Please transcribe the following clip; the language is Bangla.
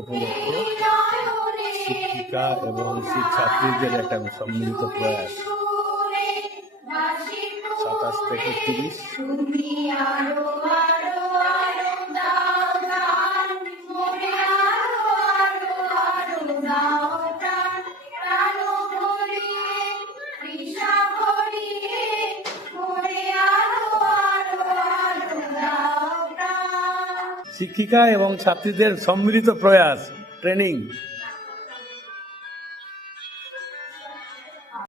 উপলক্ষে শিক্ষিকা এবং ছাত্রীদের একটা সম্মিলিত প্রয়াস 27 থেকে 30। শিক্ষিকা এবং ছাত্রীদের সম্মিলিত প্রয়াস ট্রেনিং।